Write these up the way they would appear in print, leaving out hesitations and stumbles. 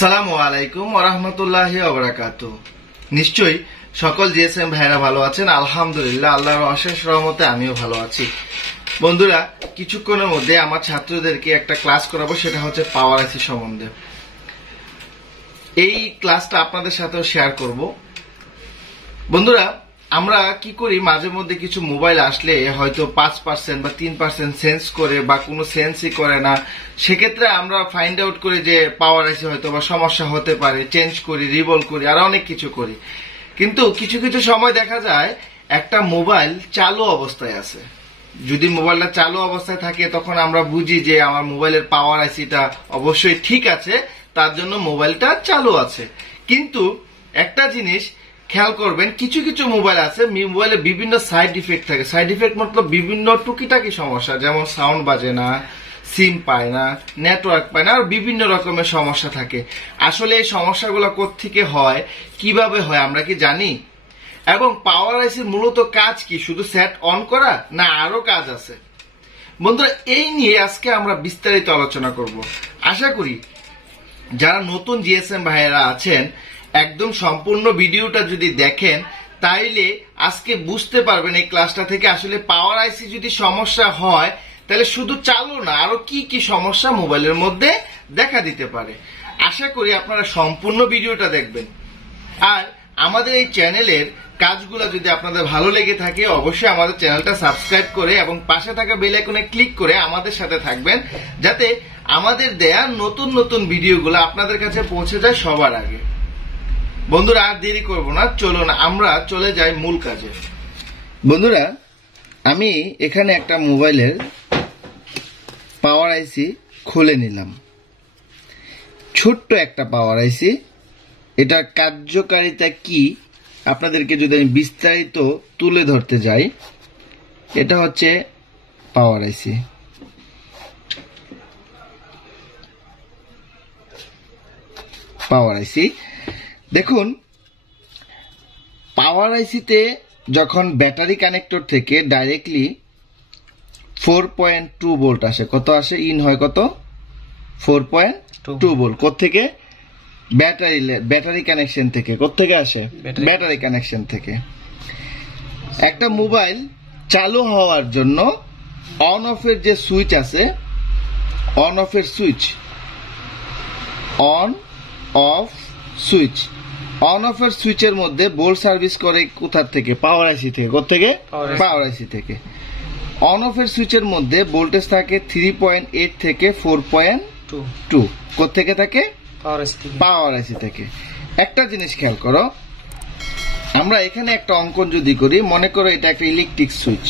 আসসালামু আলাইকুম ওয়া রাহমাতুল্লাহি ওয়া বারাকাতুহু। নিশ্চয়ই সকল জিএসএম ভাইরা ভালো আছেন। আলহামদুলিল্লাহ, আল্লাহর অশেষ রহমতে আমিও ভালো আছি। বন্ধুরা, কিছুক্ষণের মধ্যে আমার ছাত্রদেরকে একটা ক্লাস করাবো, সেটা হচ্ছে পাওয়ার আইসি সম্বন্ধে। এই ক্লাসটা আপনাদের সাথেও শেয়ার করব। বন্ধুরা, আমরা কি করি, মাঝে মধ্যে কিছু মোবাইল আসলে হয়তো 5% বা 3% সেন্স করে বা কোনো সেন্সই করে না, সেক্ষেত্রে আমরা ফাইন্ড আউট করি যে পাওয়ার আইসি হয়তো বা সমস্যা হতে পারে, চেঞ্জ করি, রিভলভ করি, আর অনেক কিছু করি। কিন্তু কিছু কিছু সময় দেখা যায় একটা মোবাইল চালু অবস্থায় আছে। যদি মোবাইলটা চালু অবস্থায় থাকে তখন আমরা বুঝি যে আমার মোবাইলের পাওয়ার আইসিটা অবশ্যই ঠিক আছে, তার জন্য মোবাইলটা চালু আছে। কিন্তু একটা জিনিস খেয়াল করবেন, কিছু কিছু মোবাইল আছে, মোবাইলে বিভিন্ন সাইড ইফেক্ট থাকে। সাইড ইফেক্ট মতলব বিভিন্ন টুকিটাকি সমস্যা, যেমন সাউন্ড বাজে না, সিম পায় না, নেটওয়ার্ক পায় না, আর বিভিন্ন রকমের সমস্যা থাকে। আসলে এই সমস্যাগুলো কোত্থেকে হয়, কিভাবে হয়, আমরা কি জানি? এবং পাওয়ার আইসির মূলত কাজ কি? শুধু সেট অন করা, না আরো কাজ আছে? বন্ধুরা, এই নিয়ে আজকে আমরা বিস্তারিত আলোচনা করব। আশা করি যারা নতুন জিএসএম ভাইয়েরা আছেন, একদম সম্পূর্ণ ভিডিওটা যদি দেখেন তাইলে আজকে বুঝতে পারবেন এই ক্লাসটা থেকে আসলে পাওয়ার আইসি যদি সমস্যা হয় তাহলে শুধু চালু না, আরো কি কি সমস্যা মোবাইলের মধ্যে দেখা দিতে পারে। আশা করি আপনারা সম্পূর্ণ ভিডিওটা দেখবেন। আর আমাদের এই চ্যানেলের কাজগুলো যদি আপনাদের ভালো লেগে থাকে, অবশ্যই আমাদের চ্যানেলটা সাবস্ক্রাইব করে এবং পাশে থাকা বেল আইকনে ক্লিক করে আমাদের সাথে থাকবেন, যাতে আমাদের দেয়া নতুন নতুন ভিডিওগুলো আপনাদের কাছে পৌঁছে যায় সবার আগে। বন্ধুরা, আর দেরি করব না, চলুন আমরা চলে যাই মূল কাজে। বন্ধুরা, আমি এখানে একটা মোবাইলের পাওয়ার আইসি খুলে নিলাম। ছোট্ট একটা পাওয়ার আইসি, এটার কার্যকারিতা কি আপনাদেরকে যদি আমি বিস্তারিত তুলে ধরতে যাই, এটা হচ্ছে পাওয়ার আইসি। পাওয়ার আইসি দেখুন, পাওয়ার আইসিতে যখন ব্যাটারি কানেক্টর থেকে ডাইরেক্টলি 4.2 ভোল্ট আসে, কত আসে? ইন হয় কত? 4.2 ভোল্ট। কোত্থেকে? ব্যাটারি কানেকশন থেকে। কোত্থেকে আসে? ব্যাটারি কানেকশন থেকে। একটা মোবাইল চালু হওয়ার জন্য অন অফের যে সুইচ আছে, অন অফের switch, on off switch, on off এর সুইচের মধ্যে বোল্ট সার্ভিস করে কোথা থেকে? পাওয়ার আইসি থেকে। কোত্থেকে? পাওয়ার আইসি থেকে। অন অফ এর সুইচের মধ্যে ভোল্টেজ থাকে 3.8 থেকে 4.2। কোত্থেকে থাকে? পাওয়ার আইসি থেকে। একটা জিনিস খেয়াল করো, আমরা এখানে একটা অঙ্কন যদি করি, মনে করো এটা একটা ইলেকট্রিক সুইচ,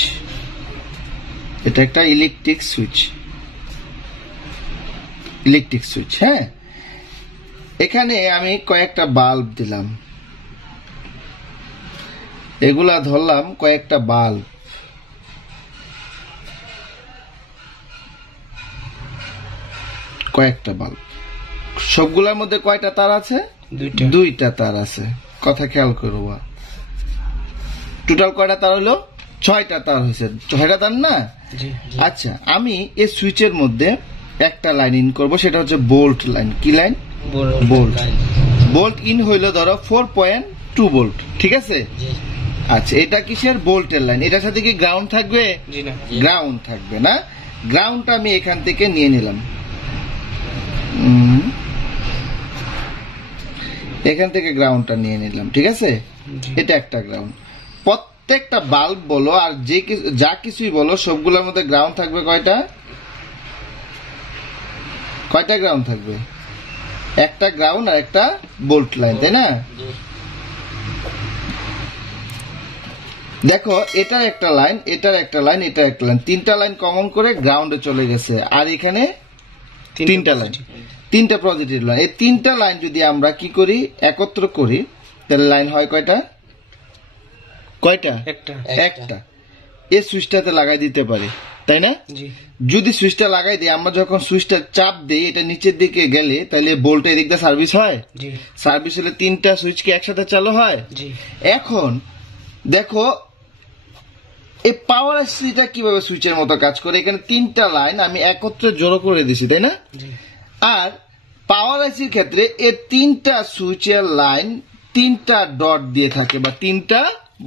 এটা একটা ইলেকট্রিক সুইচ, ইলেকট্রিক সুইচ। হ্যাঁ, এখানে আমি কয়েকটা বাল্ব দিলাম, এগুলা ধরলাম কয়েকটা বাল্ব। কয়েকটা বাল্ব, সবগুলোর মধ্যে কয়টা তার আছে? দুইটা তার আছে। কথা খেয়াল করবা, টোটাল কয়টা তার হলো? 6টা তার হয়েছে। 6টা তার না? আচ্ছা, আমি এই সুইচের মধ্যে একটা লাইন ইন করব, সেটা হচ্ছে বোল্ট লাইন। কি লাইন? বোল্ট। বোল্ট ইন হইল ধরো 4.2 ভোল্ট, ঠিক আছে? আচ্ছা, এটা কিসের? বোল্টের লাইন। এটার সাথে কি গ্রাউন্ড থাকবে? গ্রাউন্ড থাকবে না। গ্রাউন্ডটা আমি এখান থেকে নিয়ে নিলাম, এখান থেকে গ্রাউন্ডটা নিয়ে নিলাম, ঠিক আছে? এটা একটা গ্রাউন্ড। প্রত্যেকটা বাল্ব বলো আর যা কিছুই বলো, সবগুলোর মধ্যে গ্রাউন্ড থাকবে কয়টা? কয়টা গ্রাউন্ড থাকবে? একটা গ্রাউন্ড আর একটা বোল্ট লাইন, তাই না? দেখো, এটার একটা লাইন, এটার একটা লাইন, এটার একটা লাইন, 3টা লাইন কমন করে গ্রাউন্ডে চলে গেছে। আর এখানে 3টা লাইন, 3টা পজিটিভ লাইন। এই 3টা লাইন যদি আমরা কি করি, একত্র করি, তাহলে লাইন হয় কয়টা? কয়টা? একটা। এই সুইচটাতে লাগাই দিতে পারি, তাই না? যদি সুইচটা লাগাই দিই, আমরা যখন সুইচটা চাপ দিই, এটা নিচের দিকে গেলে তাহলে ভোল্ট এদিক দিয়ে সার্ভিস হয়। সার্ভিস হলে 3টা সুইচ কি একসাথে চালু হয়? এখন দেখো এই পাওয়ার আইসিটা কিভাবে সুইচের মতো কাজ করে। এখানে 3টা লাইন আমি একত্রে জড়ো করে দিছি, তাই না? আর পাওয়ার আইসির ক্ষেত্রে এই তিনটা সুইচের লাইন তিনটা ডট দিয়ে থাকে বা তিনটা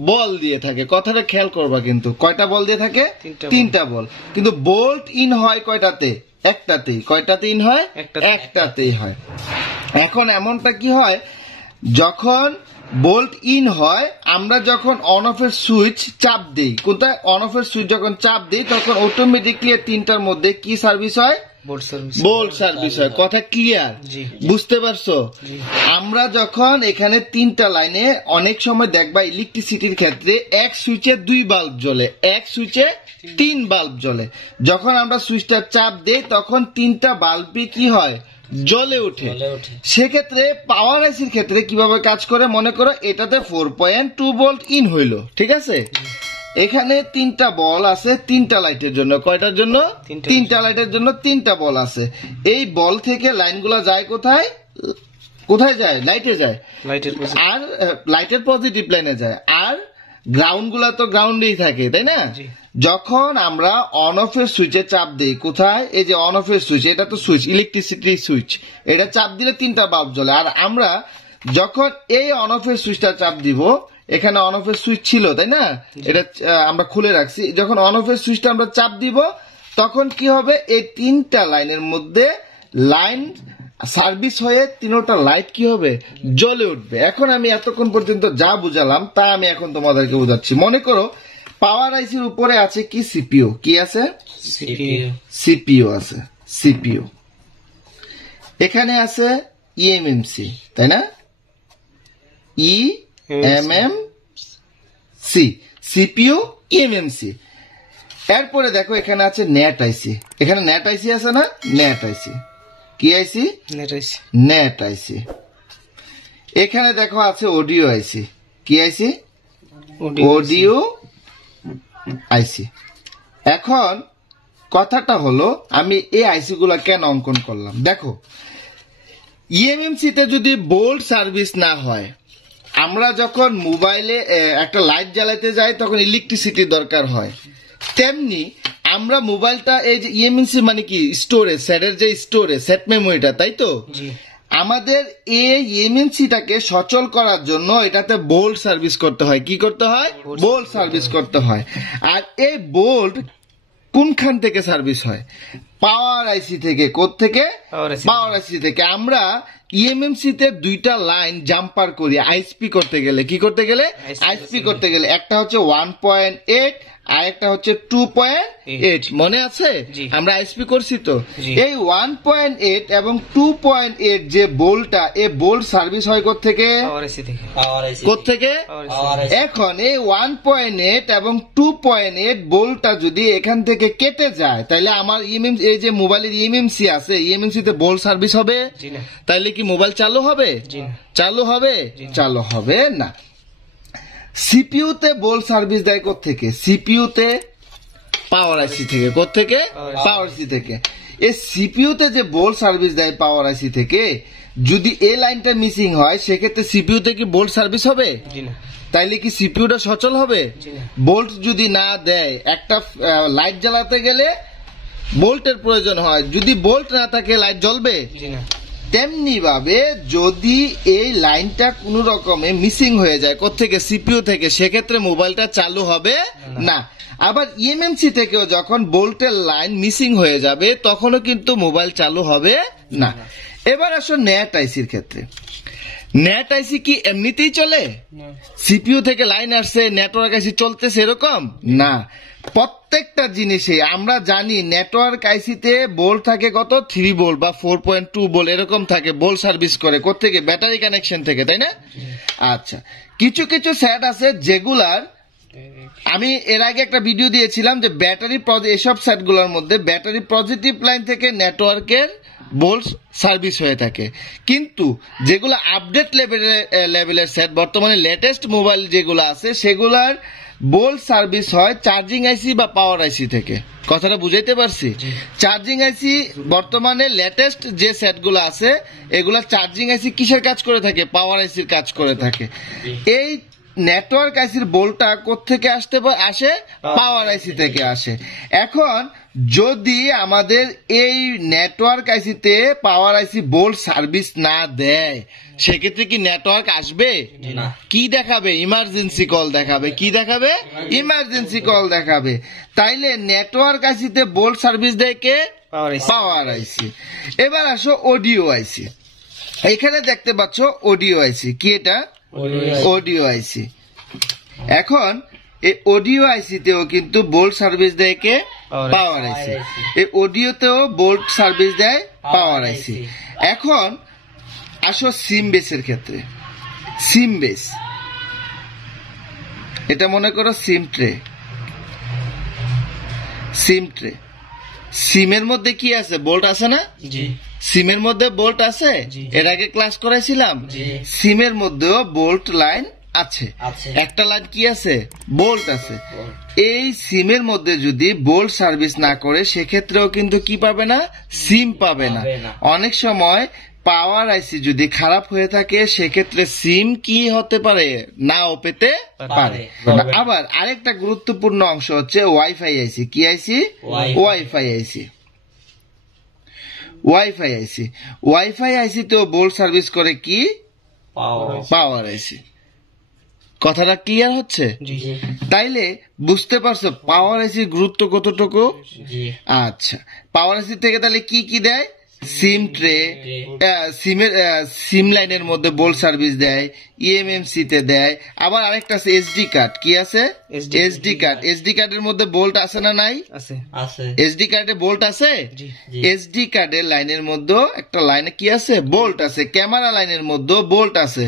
বল দিয়ে থাকে। কথাটা খেয়াল করবা কিন্তু, কয়টা বল দিয়ে থাকে? তিনটা বল। কিন্তু বোল্ট ইন হয় কয়টাতে? একটাতেই। কয়টাতে ইন হয়? একটাতেই হয়। এখন এমনটা কি হয়, যখন বোল্ট ইন হয়, আমরা যখন অন অফ এর সুইচ চাপ দিই, কোথায় অন অফ এর সুইচ যখন চাপ দিই, তখন অটোমেটিকলি তিনটার মধ্যে কি সার্ভিস হয়? বোল্ট সার্ভিস হয়। কথা ক্লিয়ার? বুঝতে পারছো? আমরা যখন এখানে তিনটা লাইনে অনেক সময় দেখবা ইলেকট্রিসিটির ক্ষেত্রে এক সুইচে 2 বাল্ব জ্বলে, এক সুইচে 3 বাল্ব জ্বলে। যখন আমরা সুইচটা চাপ দেই তখন তিনটা বাল্বই কি হয়? জ্বলে ওঠে। সেক্ষেত্রে পাওয়ার আইসির ক্ষেত্রে কিভাবে কাজ করে? মনে করো এটাতে 4.2 ভোল্ট ইন হইলো, ঠিক আছে? এখানে তিনটা বল আছে তিনটা লাইটের জন্য। কয়টার জন্য? তিনটা লাইটের জন্য তিনটা বল আছে। এই বল থেকে লাইনগুলো যায় কোথায়? কোথায় যায়? লাইটে যায়, আর লাইটের পজিটিভ লাইনে যায়। আর গ্রাউন্ড গুলা তো গ্রাউন্ডেই থাকে, তাই না? যখন আমরা অন অফ এর সুইচে চাপ দিই, কোথায়? এই যে অন অফ এর সুইচ, এটা তো সুইচ, ইলেকট্রিসিটি সুইচ, এটা চাপ দিলে তিনটা বাল্ব জ্বলে। আর আমরা যখন এই অন অফ এর সুইচটা চাপ দিব, এখানে অন অফ এর সুইচ ছিল, তাই না? এটা আমরা খুলে রাখছি। যখন অন অফ এর সুইচটা আমরা চাপ দিব, তখন কি হবে? এই তিনটা লাইনের মধ্যে লাইন সার্ভিস হয়ে তিনটা লাইট কি হবে? জ্বলে উঠবে। এখন আমি এতক্ষণ পর্যন্ত যা বুঝালাম তা আমি এখন তোমাদেরকে বুঝাচ্ছি। মনে করো পাওয়ার আইসির উপরে আছে কি? সিপিইউ। কি আছে? সিপিইউ আছে। সিপিইউ এখানে আছে ইএমএমসি, তাই না? EMMC, CPU, eMMC. এরপরে দেখো এখানে আছে নেট আইসি। এখানে নেট আইসি আছে না? নেট আইসি। কি আইসি? নেট আইসি। এখানে দেখো আছে অডিও আইসি। কি আইসি? অডিও আইসি। এখন কথাটা হলো, আমি এই আইসি গুলা কেন অঙ্কন করলাম? দেখো ইএমএমসি তে যদি বোল্ট সার্ভিস না হয়, আমরা যখন মোবাইলে একটা লাইট জ্বালাতে যাই তখন ইলেকট্রিসিটির দরকার হয়। তেমনি আমরা মোবাইলটা, এই যে ইএমএমসি মানে কি? স্টোরেজ, সেটের যে স্টোরেজ, সেট মেমোরিটা, তাই তো? আমাদের এই ইএমএমসিটাকে সচল করার জন্য এটাতে বোল্ট সার্ভিস করতে হয়। কি করতে হয়? বোল্ট সার্ভিস করতে হয়। আর এই বোল্ট কোনখান থেকে সার্ভিস হয়? পাওয়ার আইসি থেকে। কোত্থেকে? পাওয়ার আইসি থেকে। আমরা ইএমএমসি তে দুইটা লাইন জাম্পার করি আইএসপি করতে গেলে। কি করতে গেলে? আইএসপি করতে গেলে। একটা হচ্ছে 1.8 আর একটা হচ্ছে 2.8। মনে আছে? আমরা আইএসপি করছি তো। এই 1.8 এবং 2.8 যে বোল্টটা, এই বোল্ট সার্ভিস হয় কোত্থেকে? কোত্থেকে? এখন এই 1.8 এবং 2.8 বোল্টটা যদি এখান থেকে কেটে যায়, তাহলে আমার ইএমএমসি, এই যে মোবাইলের ইএমএমসি আছে, ইএমএমসি তে বোল্ট সার্ভিস হবে? তাহলে কি মোবাইল চালু হবে? চালু হবে? চালু হবে না। সিপিইউ তে বোল্ট সার্ভিস দেয় কোত্থেকে? সিপিইউ তে পাওয়ার আইসি থেকে। কোত্থেকে? পাওয়ার আইসি থেকে। এই সিপিইউ তে যে বোল্ট সার্ভিস দেয় পাওয়ার আইসি থেকে, যদি এই লাইনটা মিসিং হয়, সেক্ষেত্রে সিপিইউ তে কি বোল্ট সার্ভিস হবে? তাইলে কি সিপিইউটা সচল হবে? বোল্ট যদি না দেয়, একটা লাইট জ্বালাতে গেলে বোল্টের প্রয়োজন হয়, যদি বোল্ট না থাকে লাইট জ্বলবে? তেমনি ভাবে যদি এই লাইনটা কোন রকমে মিসিং হয়ে যায়, কোত্থেকে? সিপিইউ থেকে, সেক্ষেত্রে মোবাইলটা চালু হবে না। আবার ইএমএমসি থেকেও যখন বোল্টের লাইন মিসিং হয়ে যাবে, তখনও কিন্তু মোবাইল চালু হবে না। এবার আসো নেট আইসির ক্ষেত্রে। নেট আইসি কি এমনিতেই চলে? সিপিইউ থেকে লাইন আসছে, নেটওয়ার্ক আইসি চলতেছে, এরকম না। প্রত্যেকটা জিনিসে আমরা জানি নেটওয়ার্ক আইসিতে বোল্ট থাকে কত? 3 ভোল্ট বা 4.2 ভোল্ট এরকম থাকে। বোল্ট সার্ভিস করে কোত্থেকে? ব্যাটারি কানেকশন থেকে, তাই না? আচ্ছা, কিছু কিছু সেট আছে যেগুলার, আমি এর আগে একটা ভিডিও দিয়েছিলাম যে ব্যাটারি, এসব সেটগুলোর মধ্যে ব্যাটারি পজিটিভ লাইন থেকে নেটওয়ার্কের বোল্ট সার্ভিস হয়ে থাকে। কিন্তু যেগুলো আপডেট লেভেলের সেট, বর্তমানে লেটেস্ট মোবাইল যেগুলো আছে, সেগুলার বোল্ট সার্ভিস হয় চার্জিং আইসি বা পাওয়ার আইসি থেকে। কথাটা বুঝাইতে পারছি? চার্জিং আইসি বর্তমানে লেটেস্ট যে সেটগুলো আছে, এগুলা চার্জিং আইসি কিসের কাজ করে থাকে? পাওয়ার আইসির কাজ করে থাকে। এই নেটওয়ার্ক আইসির বোল্টটা কোত্থেকে আসে? পাওয়ার আইসি থেকে আসে। এখন যদি আমাদের এই নেটওয়ার্ক আইসিতে পাওয়ার আইসি বোল্ট সার্ভিস না দেয় সেক্ষেত্রে কি নেটওয়ার্ক আসবে? কি দেখাবে? ইমার্জেন্সি কল দেখাবে। কি দেখাবে? ইমার্জেন্সি কল দেখাবে। তাইলে নেটওয়ার্ক আইসিতে বোল্ট সার্ভিস দেয় কে? পাওয়ার আইসি। এবার আসো অডিও আইসি। এখানে দেখতে পাচ্ছ অডিও আইসি। কি এটা? অডিও আইসি। এখন এই অডিও আইসিতেও কিন্তু বোল্ট সার্ভিস দেয় কে? পাওয়ার আইসি। এই অডিওতেও বোল্ট সার্ভিস দেয় পাওয়ার আইসি। এখন আসো সিম বেসের ক্ষেত্রে। সিম বেস, এটা মনে করো সিম ট্রে। সিম ট্রে, সিমের মধ্যে কি আছে? বোল্ট আছে না? সিমের মধ্যে বোল্ট আছে, এর আগে ক্লাস করাইছিলাম। সিমের মধ্যেও বোল্ট লাইন আছে। একটা লাইন কি আছে? বোল্ট আছে। এই সিমের মধ্যে যদি বোল্ট সার্ভিস না করে সেক্ষেত্রেও কিন্তু কি পাবে না? সিম পাবে না। অনেক সময় পাওয়ার আইসি যদি খারাপ হয়ে থাকে সেক্ষেত্রে সিম কি হতে পারে? নাও পেতে পারে। আবার আরেকটা গুরুত্বপূর্ণ অংশ হচ্ছে ওয়াইফাই আইসি। কি আইসি? ওয়াইফাই আইসি। ওয়াইফাই আইসি, ওয়াইফাই আইসিতেও বোল্ট সার্ভিস করে কি? পাওয়ার আইসি। কথাটা ক্লিয়ার হচ্ছে? তাইলে বুঝতে পারছো পাওয়ার আইসির গুরুত্ব কতটুকু? আচ্ছা, পাওয়ার আইসি থেকে তাহলে কি কি দেয়? সিম ট্রে, সিম লাইনের মধ্যে বোল্ট সার্ভিস দেয়, ইএমএমসি তে দেয়। আবার আরেকটা আছে এসডি কার্ড। কি আছে? SD card. এসডি কার্ডের মধ্যে বোল্ট আছে না নাই? এসডি কার্ডে বোল্ট আছে। এসডি কার্ডের লাইনের মধ্যে একটা লাইনে কি আছে? বোল্ট আছে। ক্যামেরা লাইনের মধ্যে বোল্ট আছে।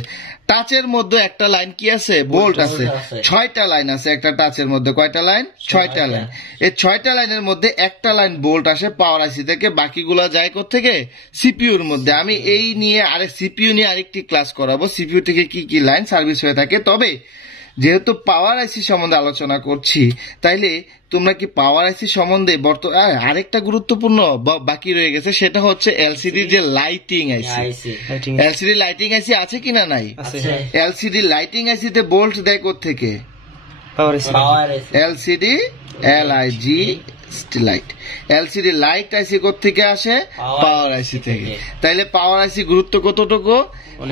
টাচের মধ্যে একটা লাইন কি আছে? বোল্ট আছে। 6টা লাইন আছে একটা টাচের মধ্যে। কয়টা লাইন? 6টা লাইন। এই 6টা লাইনের মধ্যে একটা লাইন বোল্ট আসে পাওয়ার আইসি থেকে, বাকিগুলা যায় কোত্থেকে? সিপিইউর মধ্যে। আমি এই নিয়ে সিপিইউ নিয়ে আরেকটি ক্লাস করাবো, সিপিইউ থেকে কি কি লাইন সার্ভিস হয়ে থাকে। তবে যেহেতু পাওয়ার আইসি সম্বন্ধে আলোচনা করছি, তাইলে তোমরা কি পাওয়ার আইসি সম্বন্ধে আরেকটা গুরুত্বপূর্ণ বাকি রয়ে গেছে, সেটা হচ্ছে এলসিডি যে lighting IC. LCD lighting IC আছে কিনা? নাই। এলসিডি লাইটিং আইসিতে বোল্ট দেয় কোত্থেকে? LCD LIG light. LCD light IC কোত্থেকে আসে? পাওয়ার আইসি থেকে। তাইলে পাওয়ার আইসি গুরুত্ব কতটুকু?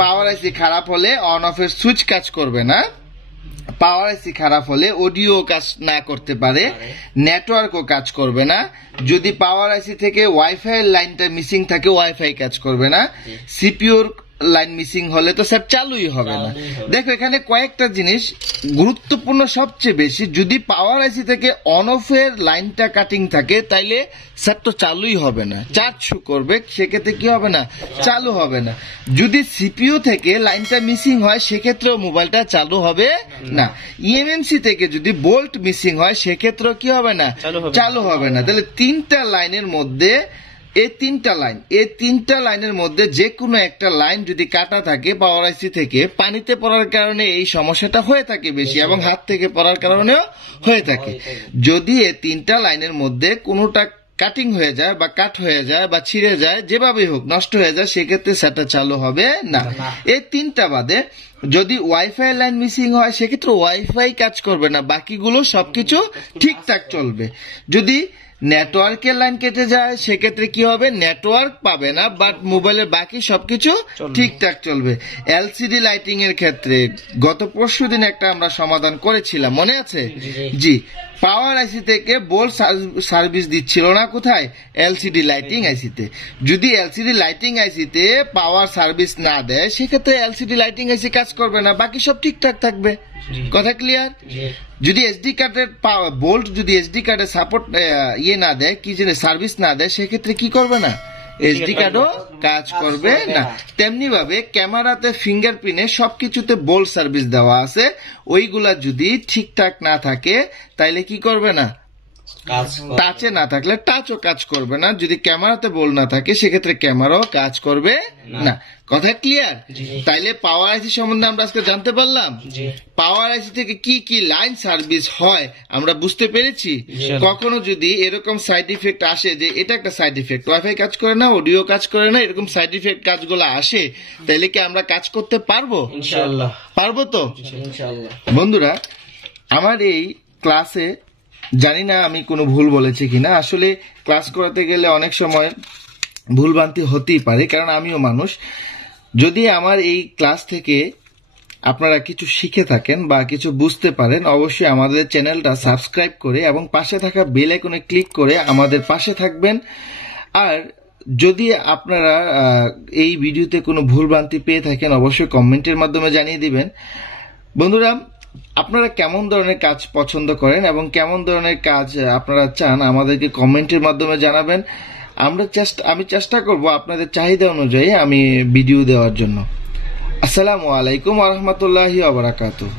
পাওয়ার আইসি খারাপ হলে অন অফ এর সুইচ কাজ করবে না। পাওয়ার আইসি খারাপ হলে অডিও কাজ না করতে পারে, নেটওয়ার্কও কাজ করবে না। যদি পাওয়ার আইসি থেকে ওয়াইফাই লাইনটা মিসিং থাকে ওয়াইফাই কাজ করবে না। সিপিইউর লাইন মিসিং হলে তো স্যার চালুই হবে না। দেখো এখানে কয়েকটা জিনিস গুরুত্বপূর্ণ সবচেয়ে বেশি। যদি পাওয়ার আইসি থেকে অন অফ এর লাইনটা কাটিং থাকে তাইলে স্যার তো চালুই হবে না, চার্জ শো করবে, সেক্ষেত্রে কি হবে না? চালু হবে না। যদি সিপিইউ থেকে লাইনটা মিসিং হয় সেক্ষেত্রেও মোবাইলটা চালু হবে না। ইএমএমসি থেকে যদি বোল্ট মিসিং হয় সেক্ষেত্রেও কি হবে না? চালু হবে না। তাহলে 3টা লাইনের মধ্যে এই 3টা লাইনের মধ্যে যে কোনো একটা লাইন যদি কাটা থাকে পাওয়ার আইসি থেকে, পানিতে পড়ার কারণে এই সমস্যাটা হয়ে থাকে বেশি, এবং হাত থেকে পড়ার কারণেও হয়ে থাকে। যদি এই 3টা লাইনের মধ্যে কোনোটা কাটিং হয়ে যায় বা কাট হয়ে যায় বা ছিঁড়ে যায়, যেভাবেই হোক নষ্ট হয়ে যায়, সেক্ষেত্রে সেটা চালু হবে না। এই 3টা বাদে যদি ওয়াইফাই লাইন মিসিং হয় সেক্ষেত্রে ওয়াইফাই কাজ করবে না, বাকিগুলো সবকিছু ঠিকঠাক চলবে। যদি নেটওয়ার্কের লাইন কেটে যায় সেক্ষেত্রে কি হবে? নেটওয়ার্ক পাবে না, বাট মোবাইলের বাকি সবকিছু ঠিকঠাক চলবে। এলসিডি লাইটিং এর ক্ষেত্রে গত পরশুদিন একটা আমরা সমাধান করেছিলাম, মনে আছে? জি। পাওয়ার আইসি থেকে বোল্ট সার্ভিস দিচ্ছিল না কোথায়? এলসিডি লাইটিং আইসিতে। যদি এলসিডি লাইটিং আইসিতে পাওয়ার সার্ভিস না দেয় সেক্ষেত্রে এলসিডি লাইটিং আইসি কাজ করবে না, বাকি সব ঠিকঠাক থাকবে। কথা ক্লিয়ার? যদি এসডি কার্ডের বোল্ট যদি এসডি কার্ডের সাপোর্ট না দেয়, কি জানে সার্ভিস না দেয়, সেক্ষেত্রে কি করবে না? এসডি কার্ডও কাজ করবে না। তেমনি ভাবে ক্যামেরাতে ফিঙ্গারপ্রিন্টে সবকিছুতে বোল্ট সার্ভিস দেওয়া আছে, ওইগুলা যদি ঠিকঠাক না থাকে তাইলে কি করবে না? টাচে না থাকলে টাচও কাজ করবে না। যদি ক্যামেরাতে বোল্ট না থাকে সেক্ষেত্রে ক্যামেরাও কাজ করবে না। কথা ক্লিয়ার? তাইলে পাওয়ার আইসি সম্বন্ধে আমরা আজকে জানতে পারলাম। পাওয়ার আইসি থেকে কি কি লাইন সার্ভিস হয় আমরা বুঝতে পেরেছি। কখনো যদি এরকম সাইড ইফেক্ট আসে যে এটা একটা সাইড ইফেক্ট, ওয়াইফাই কাজ করে না, অডিও কাজ করে না, এরকম সাইড ইফেক্ট কাজগুলো আসে, তাইলে কি আমরা কাজ করতে পারবো? ইনশাআল্লাহ পারবো তো। বন্ধুরা, আমার এই ক্লাসে জানি না আমি কোনো ভুল বলেছি কিনা। আসলে ক্লাস করাতে গেলে অনেক সময় ভুলভ্রান্তি হতেই পারে, কারণ আমিও মানুষ। যদি আমার এই ক্লাস থেকে আপনারা কিছু শিখে থাকেন বা কিছু বুঝতে পারেন, অবশ্যই আমাদের চ্যানেলটা সাবস্ক্রাইব করে এবং পাশে থাকা বেল আইকনে ক্লিক করে আমাদের পাশে থাকবেন। আর যদি আপনারা এই ভিডিওতে কোনো ভুলভ্রান্তি পেয়ে থাকেন, অবশ্যই কমেন্টের মাধ্যমে জানিয়ে দিবেন। বন্ধুরা, আপনারা কেমন ধরনের কাজ পছন্দ করেন এবং কেমন ধরনের কাজ আপনারা চান আমাদেরকে কমেন্টের মাধ্যমে জানাবেন। আমি চেষ্টা করব আপনাদের চাহিদা অনুযায়ী আমি ভিডিও দেওয়ার জন্য। আসসালামু আলাইকুম ওয়া রাহমাতুল্লাহি ওয়া বারাকাতুহু।